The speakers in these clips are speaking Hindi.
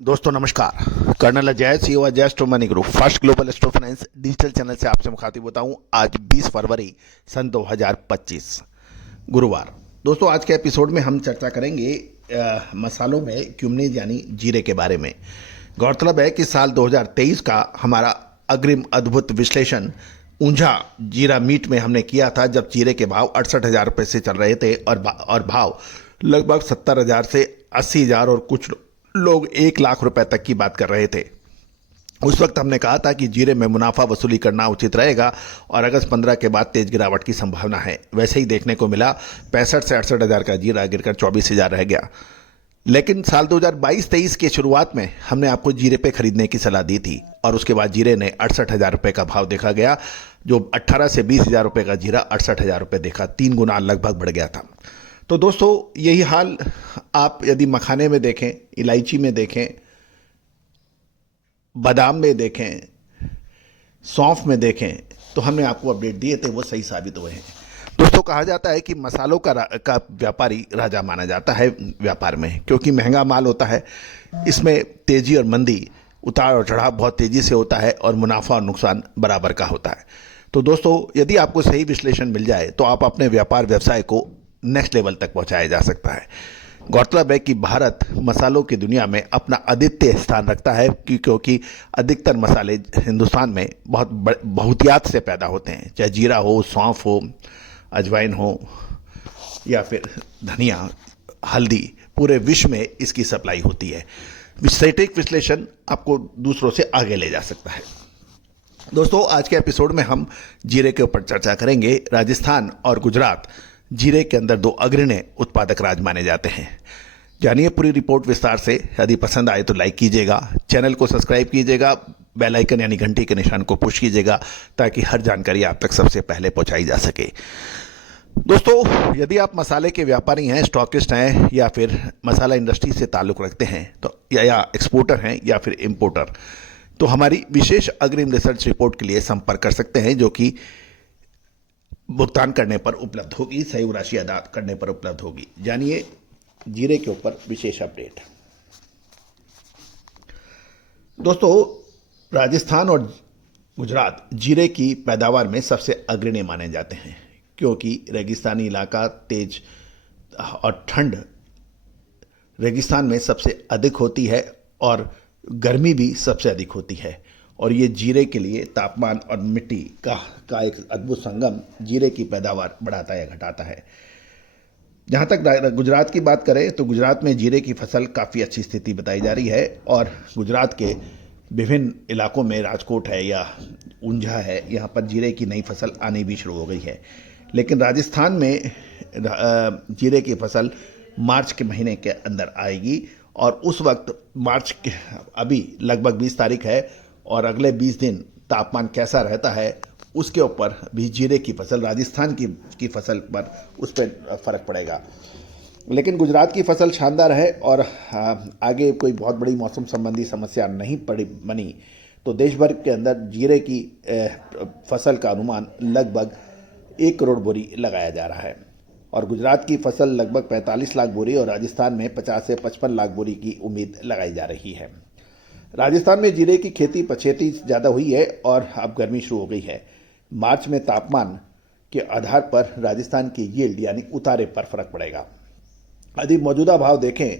दोस्तों नमस्कार। Colonel Ajay CEO Ajay Astro Money Group First Global Astro Finance digital channel से आपसे मुखातिब होता हूं। आज 20 फरवरी सन 2025 गुरुवार। दोस्तों आज के एपिसोड में हम चर्चा करेंगे मसालों में क्यूमिन यानी जीरे के बारे में। गौरतलब है कि साल 2023 का हमारा अग्रिम अद्भुत विश्लेषण ऊंझा जीरा मीट में हमने किया था, जब जीरे के भाव 68,000 रुपये से चल रहे थे और भाव लगभग 70,000 से 80,000 और कुछ लोग 1 लाख रुपए तक की बात कर रहे थे। उस वक्त हमने कहा था कि जीरे में मुनाफा वसूली करना उचित रहेगा और अगस्त 15 के बाद तेज गिरावट की संभावना है। वैसे ही देखने को मिला। 65 से 68,000 का जीरा गिरकर 24,000 रह गया। लेकिन साल 2022-23 के शुरुआत में हमने आपको जीरे पे खरीदने की सलाह दी थी और उसके बाद जीरे ने 68,000 रुपये का भाव देखा गया। जो 18 से 20,000 रुपये का जीरा 68,000 रुपये देखा, 3 गुना लगभग बढ़ गया था। तो दोस्तों यही हाल आप यदि मखाने में देखें, इलायची में देखें, बादाम में देखें, सौंफ में देखें, तो हमने आपको अपडेट दिए थे, वो सही साबित हुए हैं। दोस्तों कहा जाता है कि मसालों का व्यापारी राजा माना जाता है व्यापार में, क्योंकि महंगा माल होता है। इसमें तेजी और मंदी, उतार और चढ़ाव बहुत तेजी से होता है और मुनाफा और नुकसान बराबर का होता है। तो दोस्तों यदि आपको सही विश्लेषण मिल जाए तो आप अपने व्यापार व्यवसाय को नेक्स्ट लेवल तक पहुंचाया जा सकता है। गौरतलब है कि भारत मसालों की दुनिया में अपना अद्वितीय स्थान रखता है, क्योंकि अधिकतर मसाले हिंदुस्तान में बहुतियात से पैदा होते हैं, चाहे जीरा हो, सौंफ हो, अजवाइन हो या फिर धनिया, हल्दी, पूरे विश्व में इसकी सप्लाई होती है। सटीक विश्लेषण आपको दूसरों से आगे ले जा सकता है। दोस्तों आज के एपिसोड में हम जीरे के ऊपर चर्चा करेंगे। राजस्थान और गुजरात जीरे के अंदर 2 अग्रणी उत्पादक राज्य माने जाते हैं। जानिए पूरी रिपोर्ट विस्तार से। यदि पसंद आए तो लाइक कीजिएगा, चैनल को सब्सक्राइब कीजिएगा, बेल आइकन यानी घंटी के निशान को पुश कीजिएगा, ताकि हर जानकारी आप तक सबसे पहले पहुंचाई जा सके। दोस्तों यदि आप मसाले के व्यापारी हैं, स्टॉकिस्ट हैं या फिर मसाला इंडस्ट्री से ताल्लुक़ रखते हैं तो या एक्सपोर्टर हैं या फिर इम्पोर्टर, तो हमारी विशेष अग्रिम रिसर्च रिपोर्ट के लिए संपर्क कर सकते हैं, जो कि भुगतान करने पर उपलब्ध होगी, सही राशि अदा करने पर उपलब्ध होगी। जानिए जीरे के ऊपर विशेष अपडेट। दोस्तों राजस्थान और गुजरात जीरे की पैदावार में सबसे अग्रणी माने जाते हैं, क्योंकि रेगिस्तानी इलाका, तेज और ठंड रेगिस्तान में सबसे अधिक होती है और गर्मी भी सबसे अधिक होती है। और ये जीरे के लिए तापमान और मिट्टी का एक अद्भुत संगम जीरे की पैदावार बढ़ाता है या घटाता है। जहाँ तक गुजरात की बात करें तो गुजरात में जीरे की फसल काफ़ी अच्छी स्थिति बताई जा रही है और गुजरात के विभिन्न इलाकों में, राजकोट है या ऊंझा है, यहाँ पर जीरे की नई फसल आनी भी शुरू हो गई है। लेकिन राजस्थान में जीरे की फसल मार्च के महीने के अंदर आएगी और उस वक्त मार्च के अभी लगभग 20 तारीख है और अगले 20 दिन तापमान कैसा रहता है उसके ऊपर भी जीरे की फसल, राजस्थान की फसल पर उस पर फर्क पड़ेगा। लेकिन गुजरात की फसल शानदार है और आगे कोई बहुत बड़ी मौसम संबंधी समस्या नहीं बनी तो देश भर के अंदर जीरे की फसल का अनुमान लगभग 1 करोड़ बोरी लगाया जा रहा है और गुजरात की फसल लगभग 45 लाख बोरी और राजस्थान में 50 से 55 लाख बोरी की उम्मीद लगाई जा रही है। राजस्थान में जीरे की खेती पछेती ज़्यादा हुई है और अब गर्मी शुरू हो गई है। मार्च में तापमान के आधार पर राजस्थान की यील्ड यानी उतारे पर फर्क पड़ेगा। यदि मौजूदा भाव देखें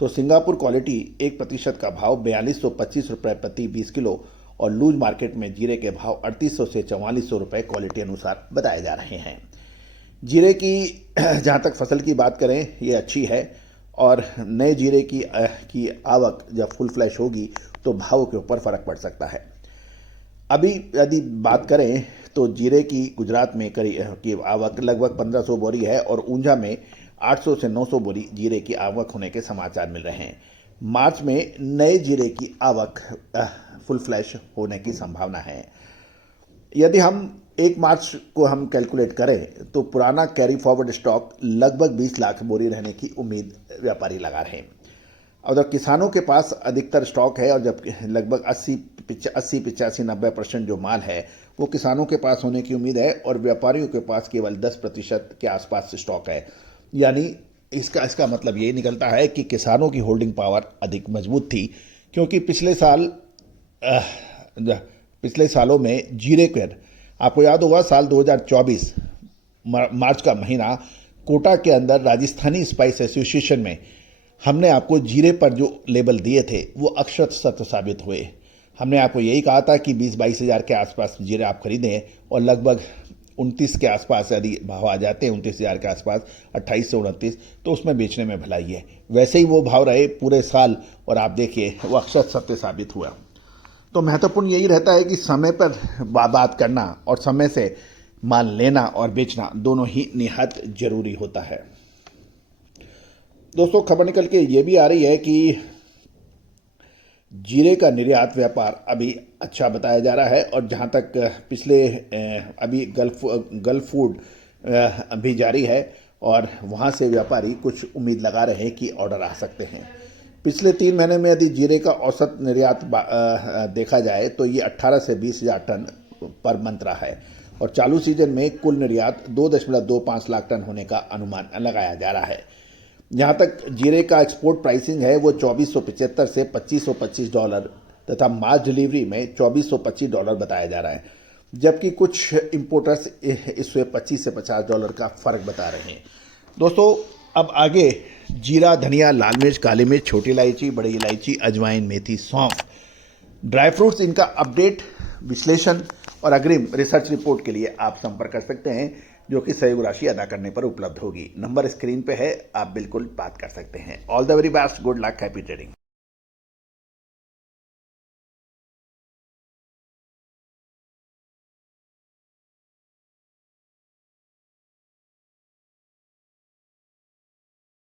तो सिंगापुर क्वालिटी 1% का भाव 4225 रुपये प्रति 20 किलो और लूज मार्केट में जीरे के भाव 3800 से 4400 रुपये क्वालिटी अनुसार बताए जा रहे हैं। जीरे की जहाँ तक फसल की बात करें ये अच्छी है और नए जीरे की आवक जब फुल फ्लैश होगी तो भाव के ऊपर फर्क पड़ सकता है। अभी यदि बात करें तो जीरे की गुजरात में की आवक लगभग 1500 बोरी है और ऊंझा में 800 से 900 बोरी जीरे की आवक होने के समाचार मिल रहे हैं। मार्च में नए जीरे की आवक फुल फ्लैश होने की संभावना है। यदि हम 1 मार्च को हम कैलकुलेट करें तो पुराना कैरी फॉरवर्ड स्टॉक लगभग 20 लाख बोरी रहने की उम्मीद व्यापारी लगा रहे हैं। और किसानों के पास अधिकतर स्टॉक है और जब लगभग 80-85-90% जो माल है वो किसानों के पास होने की उम्मीद है और व्यापारियों के पास केवल 10% के आसपास स्टॉक है। यानी इसका मतलब ये निकलता है कि किसानों की होल्डिंग पावर अधिक मजबूत थी क्योंकि पिछले सालों में जीरे पर आपको याद होगा साल 2024 मार्च का महीना कोटा के अंदर राजस्थानी स्पाइस एसोसिएशन में हमने आपको जीरे पर जो लेबल दिए थे वो अक्षत सत्य साबित हुए। हमने आपको यही कहा था कि 20-22 हज़ार के आसपास जीरे आप खरीदें और लगभग 29 के आसपास यदि भाव आ जाते हैं, 29 हज़ार के आसपास 28 से 29, तो उसमें बेचने में भलाई है। वैसे ही वो भाव रहे पूरे साल और आप देखिए वो अक्षत सत्य साबित हुआ। तो महत्वपूर्ण यही रहता है कि समय पर बात करना और समय से माल लेना और बेचना दोनों ही निहायत जरूरी होता है। दोस्तों, खबर निकल के ये भी आ रही है कि जीरे का निर्यात व्यापार अभी अच्छा बताया जा रहा है और जहां तक अभी गल्फ फूड अभी जारी है और वहां से व्यापारी कुछ उम्मीद लगा रहे हैं कि ऑर्डर आ सकते हैं। पिछले 3 महीने में यदि जीरे का औसत निर्यात देखा जाए तो ये 18 से 20 हज़ार टन पर मंथ रहा है और चालू सीजन में कुल निर्यात 2.25 लाख टन होने का अनुमान लगाया जा रहा है। जहां तक जीरे का एक्सपोर्ट प्राइसिंग है वो $2475 से $2525 तथा मार्च डिलीवरी में $2425 बताया जा रहा है, जबकि कुछ इंपोर्टर्स इससे $25 से $50 का फर्क बता रहे हैं। दोस्तों, अब आगे जीरा, धनिया, लाल मिर्च, काली मिर्च, छोटी इलायची, बड़ी इलायची, अजवाइन, मेथी, सौंफ, ड्राई फ्रूट्स, इनका अपडेट, विश्लेषण और अग्रिम रिसर्च रिपोर्ट के लिए आप संपर्क कर सकते हैं, जो कि सहयोग राशि अदा करने पर उपलब्ध होगी। नंबर स्क्रीन पे है, आप बिल्कुल बात कर सकते हैं। All the very best, good luck, happy trading.